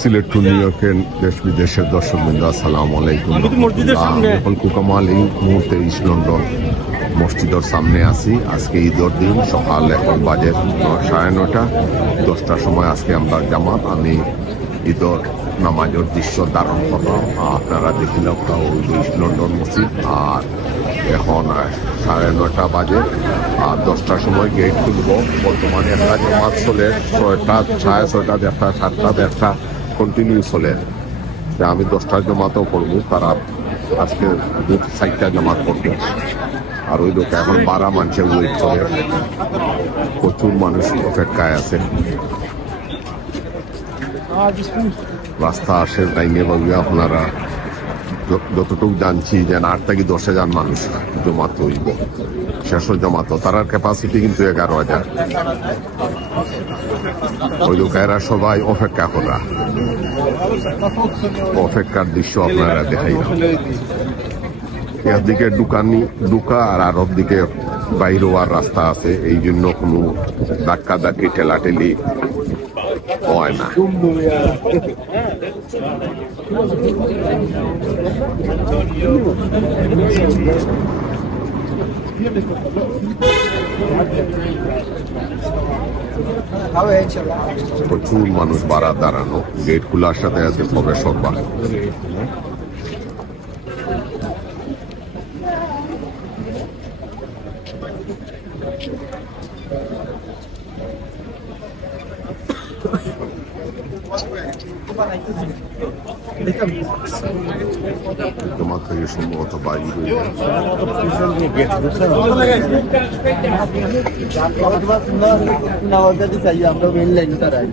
Sylhet two new ইয়র্কের দেশ বিদেশের দর্শকবৃন্দ আসসালামু আলাইকুম। আমি এখন কুকামাল এই মুহূর্তে ইস্ট লন্ডন মসজিদের সামনে আছি। আজকে ঈদের দিন, সকাল এখন বাজে 9:30, 10টার সময় আজকে আমরা জামাত। আমি ঈদের নামাজের দৃশ্য ধারণ করলাম, আপনারা দেখিলাম ওই ইস্ট লন্ডন মসজিদ। আর এখন 9:30 বাজে, আর 10টার সময় গেট খুলব। বর্তমানে একটা জামাত চলে, 6টা, 6:30, 1টা, 7টা, 1টা কন্টিনিউ চলে। আমি 10টার জামাতও করবো, তারা আজকে 4টা জামাত করবে। আর ওই লোক এখন 12 মানুষের ওয়েট করে, প্রচুর মানুষ অপেক্ষায় আছে। রাস্তা আসে টাইমে ভাবে আপনারা যতটুকু জানছি যে 8 থেকে 10,000 মানুষ জমাত হইব। শেষ জমাত, তার ক্যাপাসিটি কিন্তু 11,000। ওই লোকেরা সবাই অপেক্ষা করা, অপেক্ষার দৃশ্য আপনারা দেখাই। একদিকে ঢুকা আর আরব দিকে বাইর হওয়ার রাস্তা আছে, এই জন্য কোনো ধাক্কা ধাক্কি ঠেলাঠেলি হয় না। প্রচুর মানুষ বাড়া দাঁড়ানো, গেট খোলার সাথে আছে প্রবেশ করবা। জমা থেকে সম্ভবত বাইরে আমরা মেন লাইন তারাই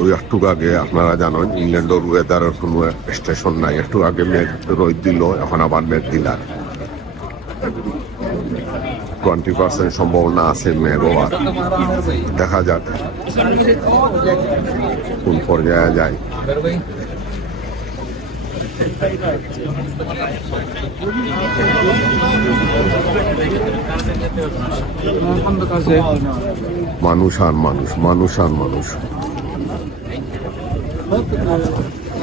ওই একটু আগে আপনারা জানেন ইংল্যান্ডের ওয়েদারের কোনো স্টেশন নাই। একটু আগে মেঘ রোদ দিল, এখন আবার মেঘ দিলার 20% সম্ভাবনা আছে মেঘ হওয়ার। দেখা যাক কোন পর্যায়ে যায়। মানুষ আর মানুষ, মানুষ আর মানুষ,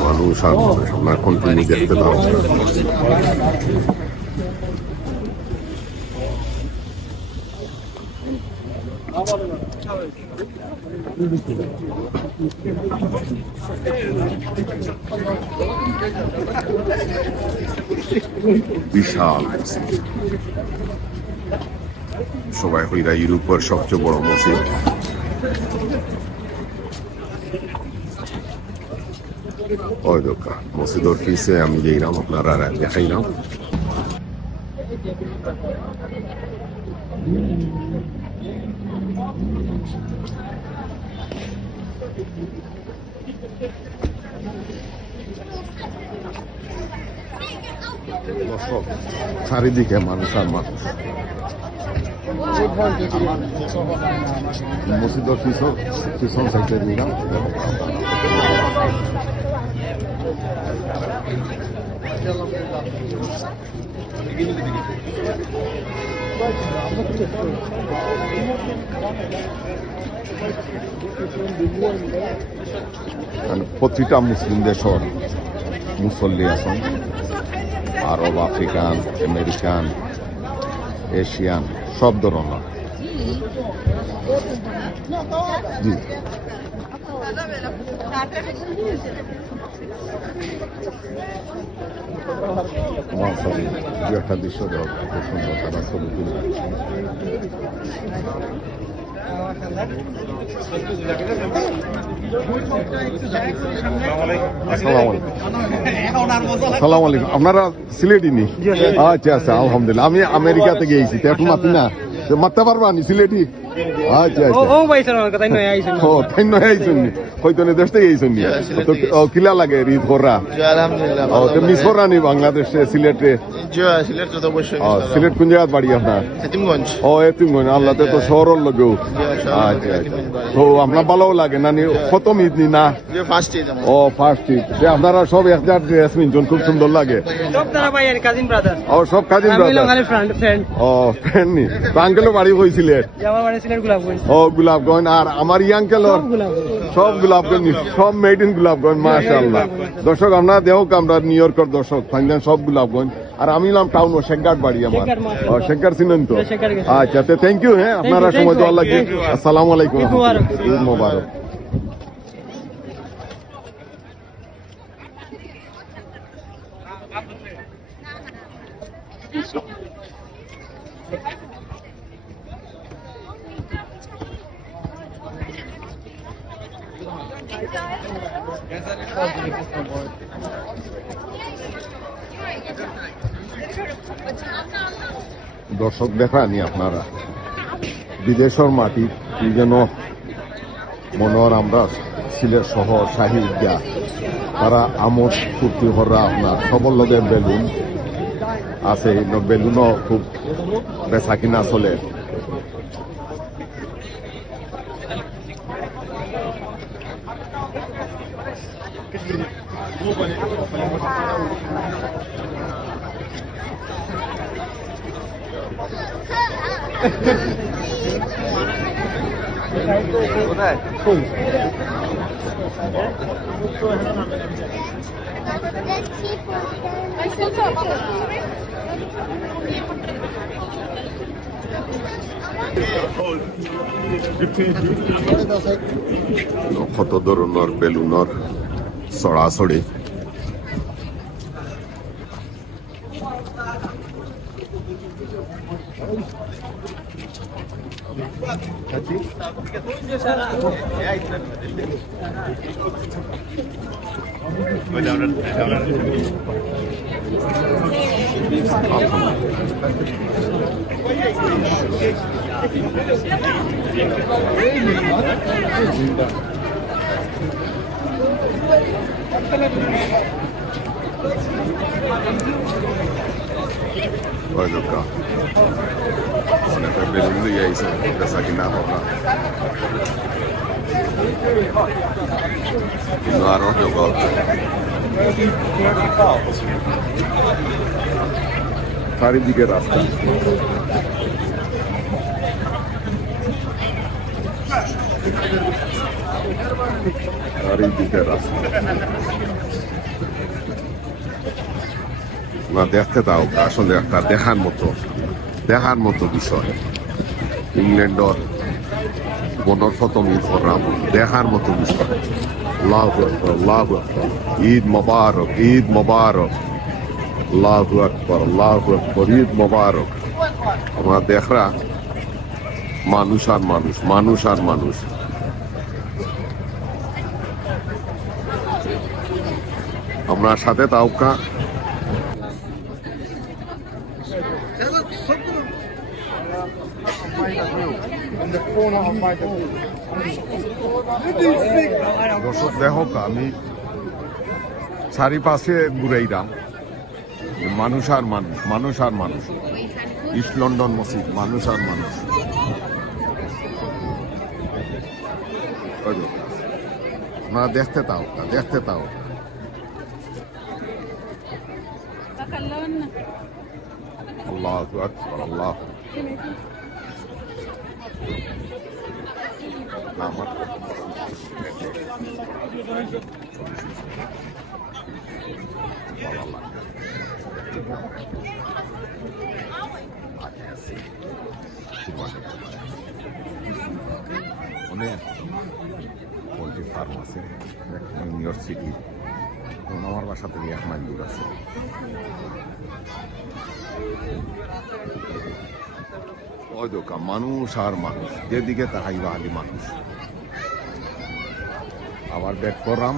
মানুষ আর মানুষ। আমরা কন্টিনিউ দেখতে পাবো। বিশাল সবাই হইরা ইউরোপের সবচেয়ে বড় মসজিদ। ওই দোকা মসজিদের পিছে আমি যাইলাম, আপনারা দেখাইলাম। চারিদিকে মানুষ আর মানুষ। মসজিদের পিছন সাইডে দিলাম। প্রতিটা মুসলিম দেশের মুসল্লি আছেন, আরব, আফ্রিকান, আমেরিকান, এশিয়ান, সব ধরনের। দু একটা দৃশ্য খুব সুন্দর, তারা ছবি তুলে। আপনারা সিলেটি নি? আচ্ছা আচ্ছা, আলহামদুলিল্লাহ। আমি আমেরিকাতে গিয়েছি, এখন আপনি না মারতে পারবা নি সিলেটি আচ্ছা ও আচ্ছা ও ভাই স্যার আমার কথা নয় আইছেন ও তাই নয় আইছুন হয়তো দেশ থেকে আইছুন তো কিলা লাগে রিদ করা আলহামদুলিল্লাহ ও তো মিস করা নি বাংলাদেশে সিলেটে সিলেট তো অবশ্যই সিলেট কোন জায়গায় বাড়ি আপনার এতিমগঞ্জ ও এতিমগঞ্জ আল্লাহ তো শহরের লগেও আচ্ছা আচ্ছা তো আপনার ভালো লাগে না নি প্রথম ঈদ নি না ফার্স্ট ঈদ ও ফার্স্ট ঈদ আপনারা সব এক জায়গায় ড্রেস মিনছেন খুব সুন্দর লাগে সব তারা ভাই আর কাজিন ব্রাদার ও সব কাজিন আমি ব্রাদার লঙ্গালে ফ্রেন্ড ও ফ্রেন্ড নি তো আঙ্কেলও বাড়ি হয়েছিলে যে আমার বাড়ি সিলেট গোলাপগঞ্জ ও গোলাপগঞ্জ আর আমার ই আঙ্কেলও সব গোলাপগঞ্জ সব মেড ইন গোলাপগঞ্জ মাশাআল্লাহ দর্শক আমরা দেহক আমরা নিউ ইয়র্কের দর্শক ফাইনাল সব গোলাপগঞ্জ আর আমি এলাম টাউন ও শেখগাট বাড়ি আমার ও শেখগাট চিনেন তো আচ্ছা তো থ্যাংক ইউ হ্যাঁ আপনারা সময় দেওয়ার লাগে আসসালামু আলাইকুম ঈদ মোবারক দর্শক দেখানি আপনারা বিদেশের মাটি কি যেন মনোর আমরা সিলেট শহর শাহী ঈদগাহ তারা আমোদ ফুর্তি করা আপনার সবর লগে বেলুন আছে বেলুনও খুব বেচা কিনা চলে কত ধরনের বেলুনের ছড়াছড়ি অনেকটা বেলুন দিয়ে আইসে বেচা কিনা হবা কিন্তু আরো জগৎ চারিদিকে রাস্তা চারিদিকে রাস্তা না দেখতে দাও আসলে একটা দেখার মতো বিষয় ইংল্যান্ডর বনর প্রথম ঈদ করলাম দেখার মতো বিষয় আল্লাহু আকবার আল্লাহু আকবার ঈদ মোবারক আল্লাহু আকবার ঈদ মোবারক আমরা দেখরা মানুষ আর মানুষ আমরা সাথে তাওকা দর্শক দেখো আমি চারিপাশে ঘুরাইলাম মানুষ আর মানুষ ইস্ট লন্ডন মসজিদ মানুষ আর মানুষ না দেখতে তাও আল্লাহু আকবার আল্লাহ আমার অনেক পোলট্রি ফার্ম আছে নিউ ইয়র্ক সিটি আমার বাসা থেকে 1 মাইল দূর আছে ওই দোকান মানুষ আর মানুষ যেদিকে তাকাইবা খালি মানুষ আবার ব্যাক করলাম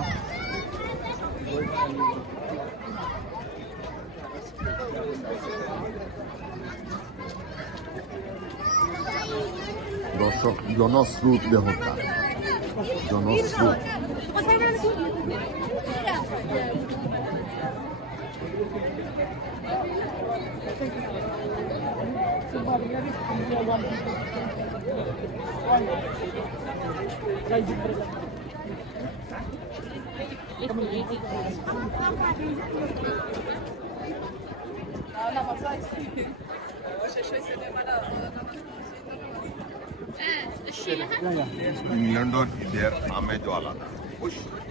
দর্শক জনস্রোত দেহটা জনস্রোত ইংল্যান্ডের ঈদের আমেজও আলাদা অবশ্যই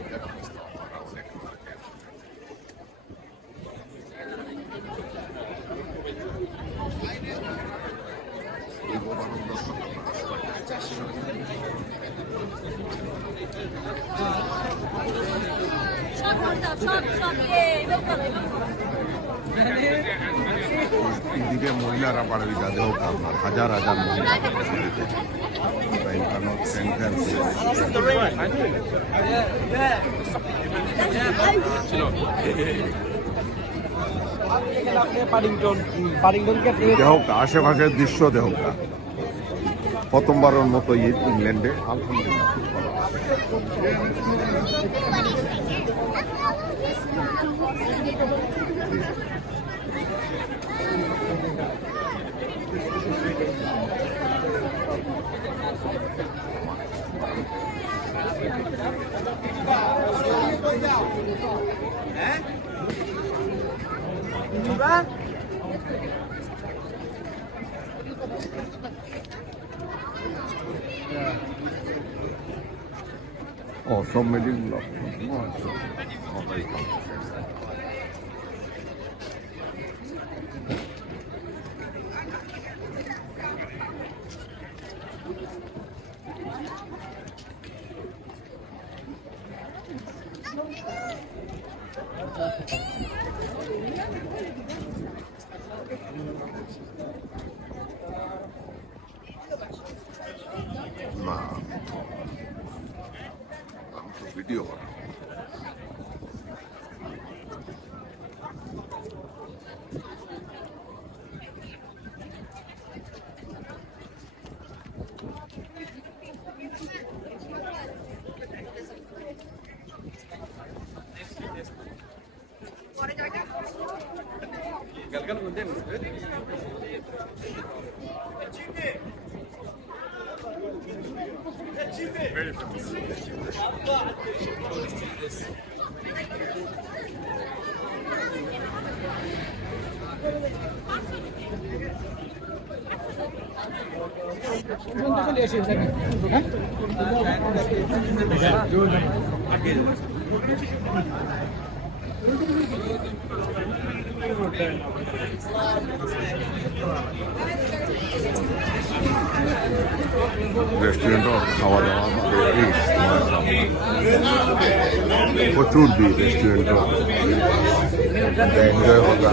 এদিকে মহিলারা পারবি যাদের হোক আপনার হাজার হাজার মহিলা সেন্টার দেহকা আশেপাশের দৃশ্য দেহকা প্রথমবারের মতো ঈদ ইংল্যান্ডে আলহামদুলিল্লাহ Oh, so many love. Oh, very good. না আমি তো ভিডিও করা very famous. রেস্টুরেন্টও খাওয়া দাওয়া প্রচুর ভিড় রেস্টুরেন্টও enjoy Hoga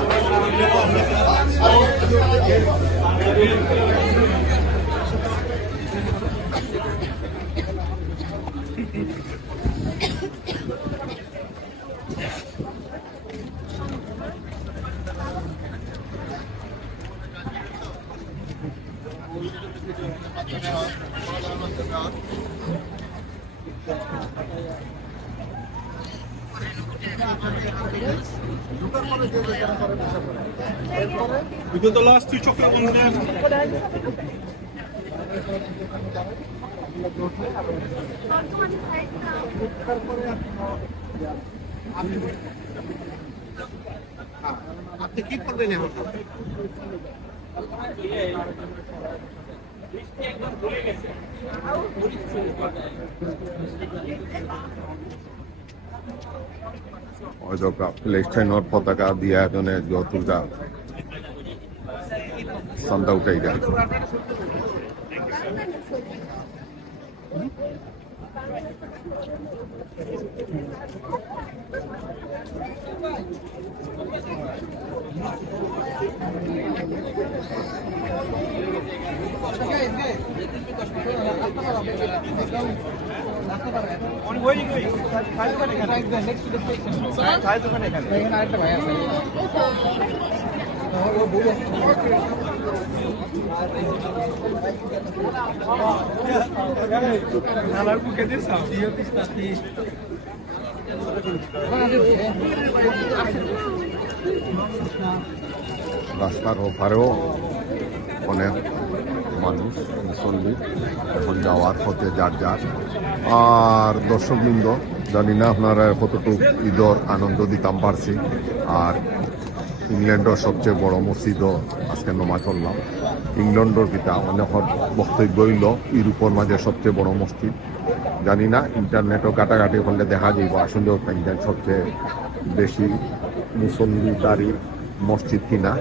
We got the last two chocolate ones there. আপনি কি করবেন এখন? হয়তো প্লেস্টাইনের পতাকা দিয়ে এজনে যতটা সন্ধ্যা উঠাই যায় রাস্তার ওপারেও অনেক মানুষ মুসল্লি এখন যাওয়ার পথে যার যার। আর দর্শকবৃন্দ, জানি না আপনারা কতটুকু ঈদর আনন্দ দিতাম পারছি। আর ইংল্যান্ডের সবচেয়ে বড় মসজিদও আজকে নমাজ পড়লাম। ইংল্যান্ডের পিতা অনেক বক্তব্য হইল ইউরোপের মাঝে সবচেয়ে বড় মসজিদ। জানি না ইন্টারনেটও কাটাকাটি করলে দেখা যাইব আসলে ইংল্যান্ড সবচেয়ে বেশি মুসল্লিদারি মসজিদ কিনা।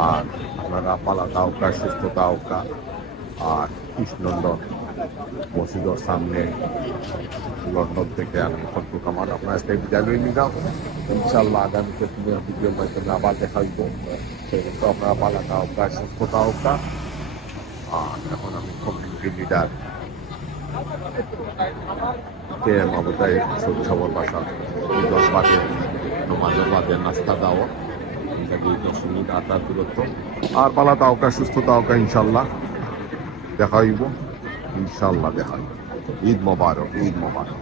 আর আপনারা পালাতা হোকা, সুস্থতা হোকা। আর ইস্ট লন্ডন মসজিদের সামনে লন্ডন থেকে আমি ফটকু কামাল আপনার আজকে বিদায় লই নিলাম। ইনশাল্লাহ আগামীতে তুমি ভিডিওর মাধ্যমে আবার দেখা হইব। সেক্ষেত্রে আপনারা পালাতা হোকা, সুস্থতা হোকা। আর এখন আমি কমিউনিটি লিডার কে মমতায় সবর বাসা 10 বাজে নমাজের বাদে নাস্তা দাওয়া 10 মিনিট 8 দূরত্ব। আর পালাতা হোকা, সুস্থতা হোকা। ইনশাল্লাহ দেখা হইব, ইনশাল্লাহ দেখা হইব। ঈদ মোবারক, ঈদ মোবারক।